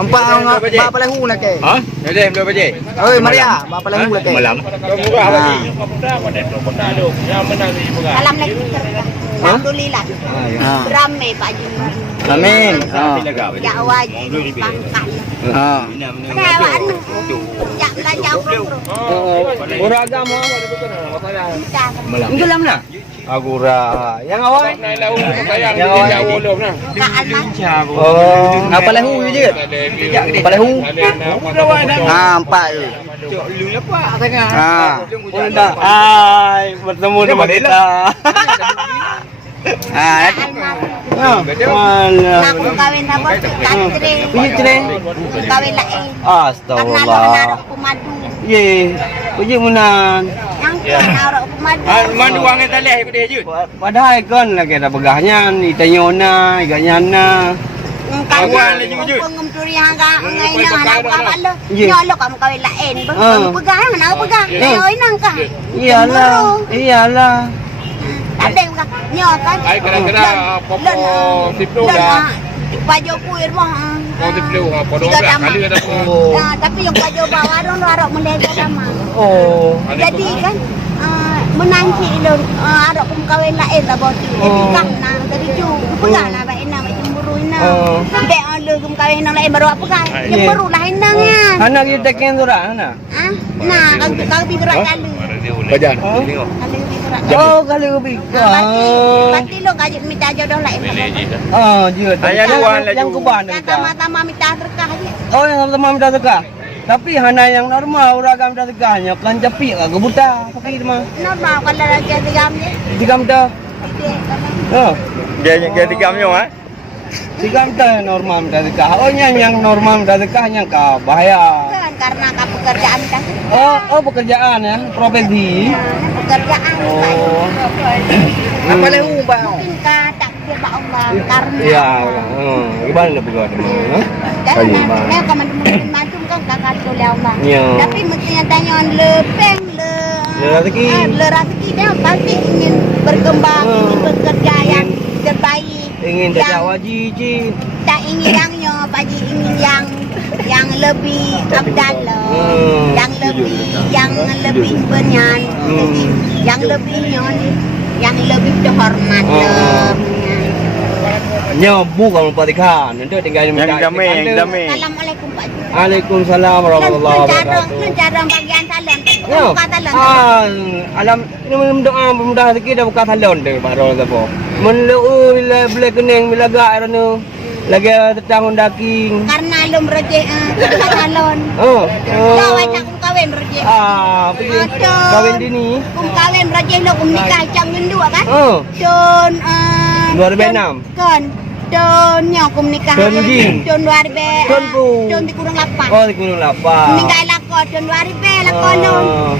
Ampak ang bapa lahu nak ke? Ha? Ada berapa je? Oi Maria, bapa lahu nak ke? Malam. Assalamualaikum. Alhamdulillah. Ramai Pak Haji. Amin. Ya wajib pangkat. Ha. Saya anu. Ya belajar Orang agama Malam. Itu lah mana? Agura. Yang awal? Yang awal. Oh, apa lahu je? Apa lahu? Empat tu. Hai, bertemu dengan kita. Aku kawin apa tu? Tantri. Kawin lain. Astagfirullah. Karena nak pemadu. Ye, puji munan. Yang nak pemadu. Mandu wang talih ke dia je. Padahal kan lagi ada begahnya, itanyona, iganyana. Kawan lagi je. Pengemturi hangga ngai nang nak apa lo. Nyolok kamu kawin lain. Kamu pegang, nak pegang. Oi nang ka. Iyalah. Ada yang nyokan. Ai kira-kira popo tiplu dah. Baju kuir mah. Kau tiplu apa 12 kali ada Oh. Tapi yang baju bawah dong arok mendega sama. Oh. Jadi kan menanti lo arok kum kawin lain lah bos. Jadi kan nah dari ju pegang lah baik nak cemburu ina. Dek lo kum kawin nang lain baru apa kan? Cemburu lah inangnya. Anak kita tekan tu dah, anak. Nah, kau bigerak kali. Bajan. Tengok. Oh, kali lebih. Pasti lo kajik minta jodoh lain. Oh, dia. Yang kuban Yang tama-tama minta berkah aja. Oh, yang sama minta sedekah. Tapi hana yang normal orang akan minta sedekahnya kan jepi ke buta fakir mah. Normal kalau lagi 3 ni. Digam dah. Oh, Dia 3 mio ah. digam dah normal minta sedekah. Oh, yang normal minta sedekahnya ka bahaya. Kan karena kau pekerjaan kan. Oh, pekerjaan ya, profesi. Pekerjaan. Oh. Apa lahu, Pak? Mungkin kau takdir Pak Allah karena. Ya, gimana nak pegang dia? Kalau kau macam kau tak kau lihat Allah. Ya. Tapi mestinya tanya lepeng le. Rezeki. Le rezeki dia pasti ingin berkembang, ingin bekerja yang terbaik. Ingin jadi wajib je. Tak ingin yangnya, Pak Haji ingin yang lebih abdal yang lebih benyan, yang lebih terhormat. Nyabu kamu patikan, nanti tinggal Yang damai. Assalamualaikum Pak Haji. Waalaikumsalam warahmatullahi wabarakatuh. Cara bagian salon, Ya. buka salon. Alam ini doa pemuda sikit dah buka salon tu Pak Rol tu. Menlu bila kening bila gak tu. Lagi tetang daging. Karena lu merejek buka salon. Oh. Kau ajak kum kawin merejek. Pergi kawin dini. Kum kawin merejek lu kum nikah jam gendua kan? Don 2006. Kan. Donnya kum nikah. Don jing. Don 2000. Don pu. Don di kurung 8. Oh, di Gunung Lapar. Nikah lako don 2000 lako don.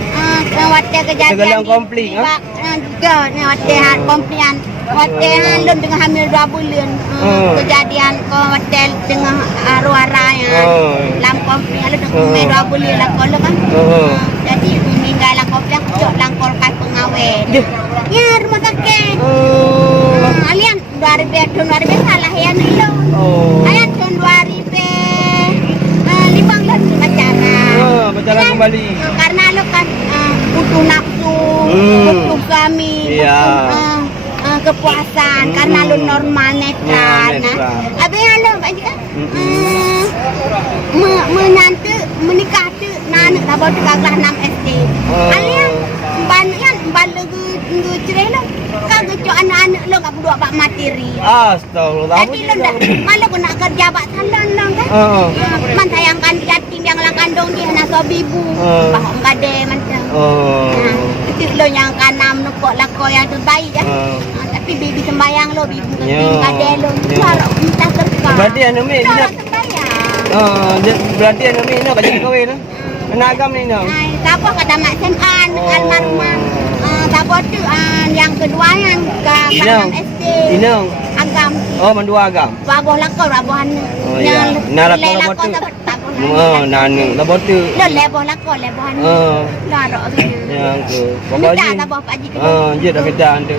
Wate kejadian. Segala komplit, Juga ni wate komplian. Wate lun tengah hamil 2 bulan. Kejadian ko wate tengah arwah ya. Lam komplit lu tengah 2 bulan lako lu kan. Jadi meninggal lako yang kecok langkol kai pengawin. Ya rumah kakek. Alian 2000 salah ya ni lu. Alian tahun 2005 lah pacaran. Pacaran kembali. Karena lu kan butuh nafsu, butuh kami, butuh kepuasan. Karena lu normal netral. Habis lu Pak Haji kan menantu menikah tu anak dah baru kelas 6 SD. Alian banyak balik lu cerai lu. Kau kecok anak-anak lu kat berdua bak materi. Astagfirullah. Jadi lu dah malu aku nak kerja bak salon dong kan. Man sayangkan yatim yang lang kandung dia nak suami ibu. Bahok gade macam. Itu lo yang kanam nukok lako yang terbaik ya. Tapi bibi sembayang lo, bibi gade lo. Harap minta serka. Berarti anu mi Orang sembayang. berarti anu mi nak kaji kahwin. Anak agam ni nak. Siapa kata mak SMA almarhumah. Siapa tu yang kedua yang ke Banam SD. Inang. Agam. Oh, mandua agam. Wabuh lako rabuhan. Nak lako nanu labo tu. Lo leboh lako lebohan. Larok tu. Yang tu. Minta tabah Pak Haji. Je dah minta tu.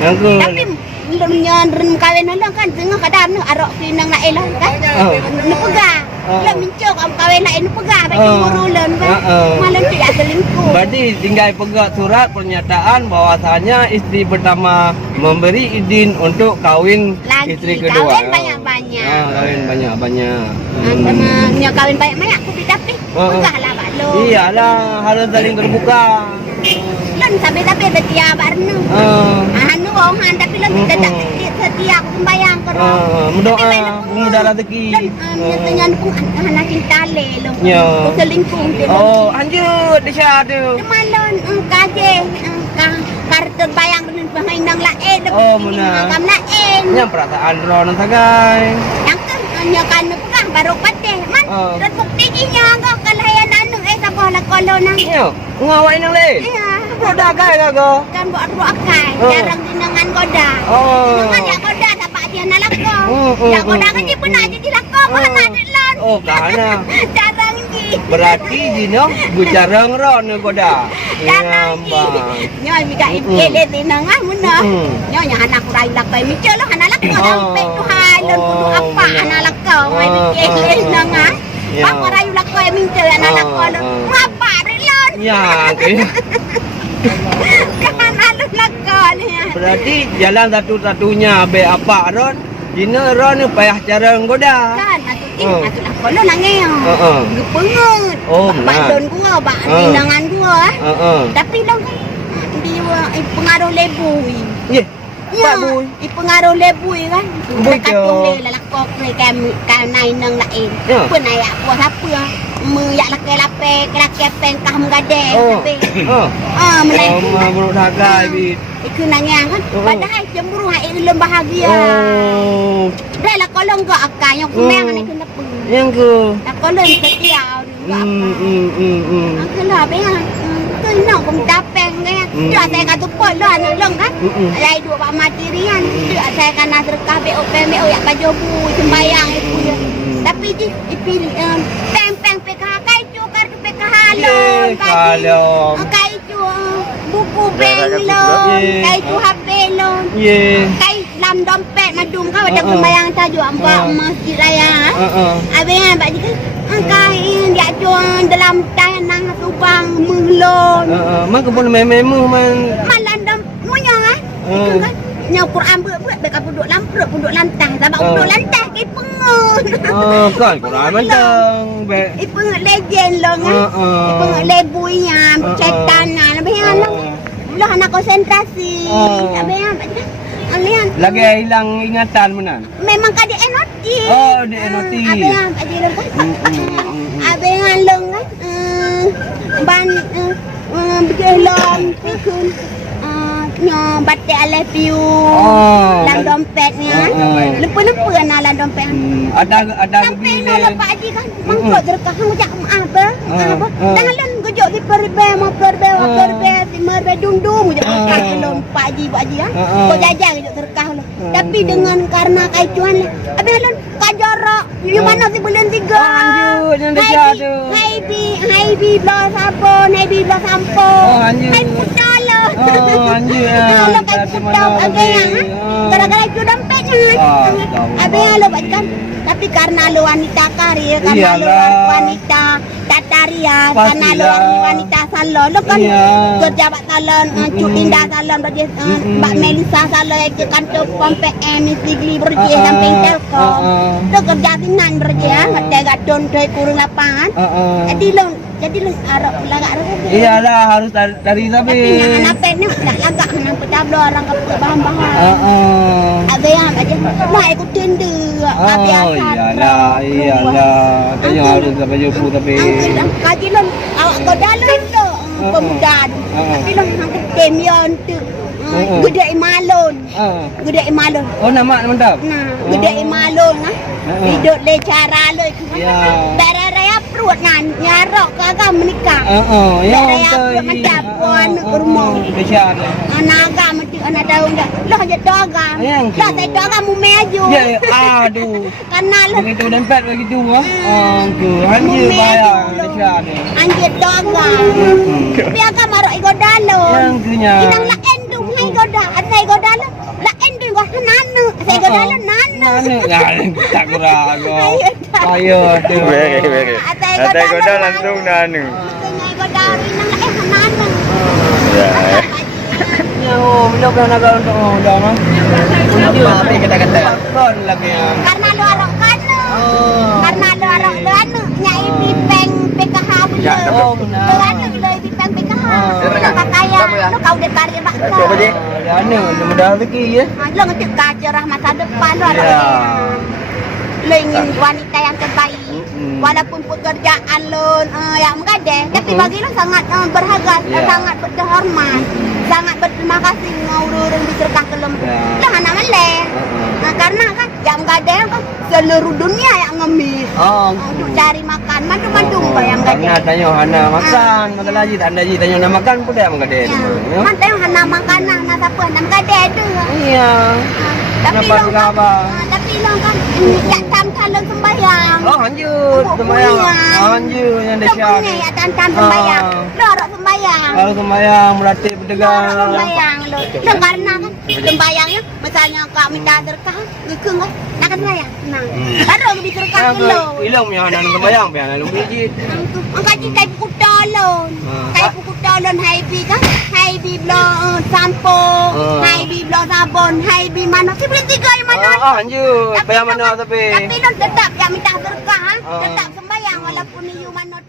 Yang tu. Tapi lu nyen kawin lu kan tengah kadang arok pinang nak elah kan. Lu pegang. Lah minco kamu kawin lain pegang bagi burulan kan. Malam tu ya selingkuh. Berarti tinggal pegang surat pernyataan bahwasanya istri pertama memberi izin untuk kawin Lagi istri kedua. kawin banyak-banyak. Kawin banyak-banyak. Sama kawin banyak-banyak aku tapi pegahlah Pak Long. Iyalah, harus saling terbuka. Lon sampai-sampai ada dia barnu. Anu orang tapi lon tidak setia aku sembayang ke orang. Mudah rezeki. Nyatanya aku anak cinta le lo. Ya. Aku selingkuh dia. Oh, lanjut Desya tu. Teman kaje kartu bayang dengan pengindang lain. Oh, benar. Kam lain. Yang perasaan ron sagai. Yang kan hanya kan pegang baru pateh. Man, dan bukti nya kau kalayan anu siapa lah kalau nang. Ya, ngawai nang lain. Iya. Goda kai kau. Kan buat ruak kai. Jarang dinangan goda. Dinangan ya goda dapat dia nak lakau. Ya goda kan dia pernah jadi lakau. Mana ada lon. Oh, kana. Jarang ji. Berarti dino bicara ngeron goda. Jarang ji. Nyoy mika ipele dinangan muna. Nyoy anak kurai lakau mikir lah anak lakau sampai tu halon kudu apa anak lakau mai mikir dinangan. Apa rayu lakau mikir anak lakau lon. Apa relon. Ya, Kan halus lakau ni. berarti jalan satu-satunya be apa ron? Dino ron ni payah cara goda. Kan atu lakau lo nangis. Gepengut. Oh, Bak don gua, bak dinangan gua. Tapi lo kan dia pengaruh lebui. Ye. Ya, Pak Bui. pengaruh lebui kan. Bui Katung je. le lakok ni kan nai nang lain. Ya. Pun ayak buat apa? Yak laki-laki pengkah mengade. Tapi menai. Buruk dagai bit. Iku nangis kan. Padahal cemburu hai ilmu bahagia. Oh. Dah lah kalau enggak akan yang kumang ni kena pun. Yang ke. Lah kalau setia enggak apa. Kalau apa ya? Tu nak pun tapeng kan. Dia saya kata pun lah anak long kan. Lai dua pak materian. Dia saya kan nak rekah BOP BO yak baju bu sembayang itu je. Tapi je ipil peng PKH kai cu kartu PKH lon. Kalau. Kai cu buku bank lon. Kai cu HP lon. Ye. Kai lam dompet madum kau ada sembayang tajuk ambak masjid raya. Abang abang je kai dia jual dalam tanah tubang menglon. Man kepun mememu man. Malan dom munyang ah. Itu kan. Nya Quran buat beka puduk lantai. Sebab puduk lantai ke pengun. Kan Quran mentang. Pengun legend long ah. Pengun lebunya, cetan ah. Lebih anak. Lah anak konsentrasi. Abang Alian. Lagi hilang ingatan menan. Memang ka di NOT. Oh, di NOT. Abang ka di long. Abang long kan. Ban begelong pikun. Nya batik I love you. Dalam dompetnya. Lupa-lupa nak dalam dompet. Ada Sampai nak lepas haji kan. Mangkuk terkah ngajak apa? Dah lan gojok di perbe merbe dung-dung je belum Pak Haji ah. Kau jajan gojok terkah lo. Tapi dengan karena kaicuan abang lan kajara. Di mana si bulan 3? Lanjut yang dekat tu. Hai bi lo sabon, hai bi lo sampo. Hai putah lo. Anjir. Kalau kai putau abang gara-gara itu dompetnya. Abang lo kan. Tapi karena lo wanita karir, karena lo wanita tataria, karena lo wanita salon, lo kan kerja bak salon, Cutinda salon bagi Mbak Melisa salon ke kantor Pompe Sigli berje sampai Telkom. Lo kerja sinan berje, hotel gadon dari kurung lapangan. Jadi lo arok lagak arok. Iyalah harus dari Tapi sabi. yang anak ni tak lagak nampak tablo orang ke bahan-bahan. Abang aja lah ikut tender. Iyalah. Tanya harus sampai jumpa tapi. Kaji lon awak kau dalam tu pemuda tu. Tapi lon angkat temion tu. Gede malon. Oh nama mantap. Nah, gede malon ah. Hidup le cara lo. Darah raya perut nan nyarok kagak menikah. Ya raya perut macam puan rumah. Besar. Anak macam anak daun dah. Lah je doga. Lah saya doga mu meju. Ya, aduh. Karena lo begitu dempet begitu ah. Ke anjir bayar besar ni. anjir doga. Tapi agak marok ego dalo. Yang kenya. Inang la endung hai goda. Ada goda lo. La endung gua nanu. Saya goda lo nanu. Ya, tak kurang. Kaya tu. Very. Atai koda langsung dah anu. Tengah goda rinang hanan. Ya. Ya, belum pernah nak untuk dah mah. Apa kata-kata? Kon lagi yang. Karena lu arok kanu. Karena lu arok lu anu nyai pipeng PKH Ya, bulu. oh benar. Lu anu lu pipeng PKH. Kakaya lu kau detarik mak. Ya, anu, mudah rezeki ya. Lu ngetik kajarah masa depan lu arok. Ya. Lu ingin wanita yang terbaik. Walaupun pekerjaan lu yang menggadeh, tapi bagi lu sangat berharga, sangat berhormat, sangat berterima kasih ngururun dicerkah ke lu. Lu hana meleh. Karena kan yang menggadeh kan seluruh dunia yang ngemis. Untuk cari makan, macam-macam yang menggadeh. Tanya tanya hana makan, makan lagi tak ada lagi tanya nak makan pun dah makan dia. Mana yang hana makan nak siapa nak menggadeh tu. Iya. Tapi Kenapa lu juga apa? tapi lu kan tak tam sembahyang. Oh, lanjut sembahyang. Lanjut yang dah siap. Lu ya tam sembahyang. Lu harus sembahyang. Kalau sembahyang melatih berdegar. Sembahyang lu. Lu karena kan sembahyangnya misalnya kau minta berkah, ngekeng kan. Nak sembahyang. Nah. Baru lebih berkah lu. Ilang punya anak sembahyang, punya anak biji. Angkat kai buku talon. Kai buku talon hai bi kan. Hai bi belum sampo. Hai bi belum sabun. Hai bi mana? Si boleh tiga yang mana? Lanjut. Bayar mana tapi? Tapi lu tetap yang minta berkah, tetap sembahyang walaupun you manut